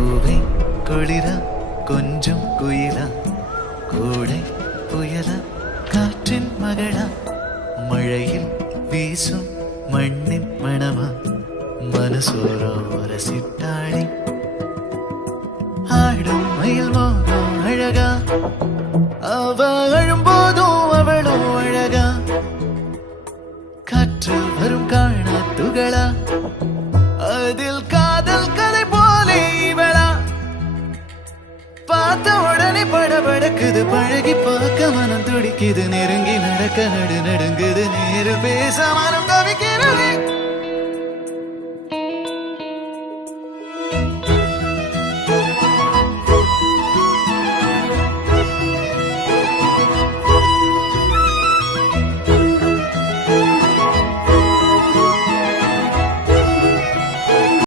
பூவை குளிரா கொஞ்சம் குயிலா கூடை புயலா காற்றின் மகளா மழையில் வீசும் மண்ணின் மணமா மனசோரோ ரசித்தாளி ஆடும் மயில் மோகம் அழகா அவ அழும்போதும் அவளும் அழகா காற்று வரும் காணா துகளா அதில் காதல் கதை போலே இவளா பார்த்த உடனே படபடக்குது பழகி பார்க்க மனம் துடிக்குது நெருங்கி நடக்க நடுங்குது நேரு பேச மனம் தவிக்கிறது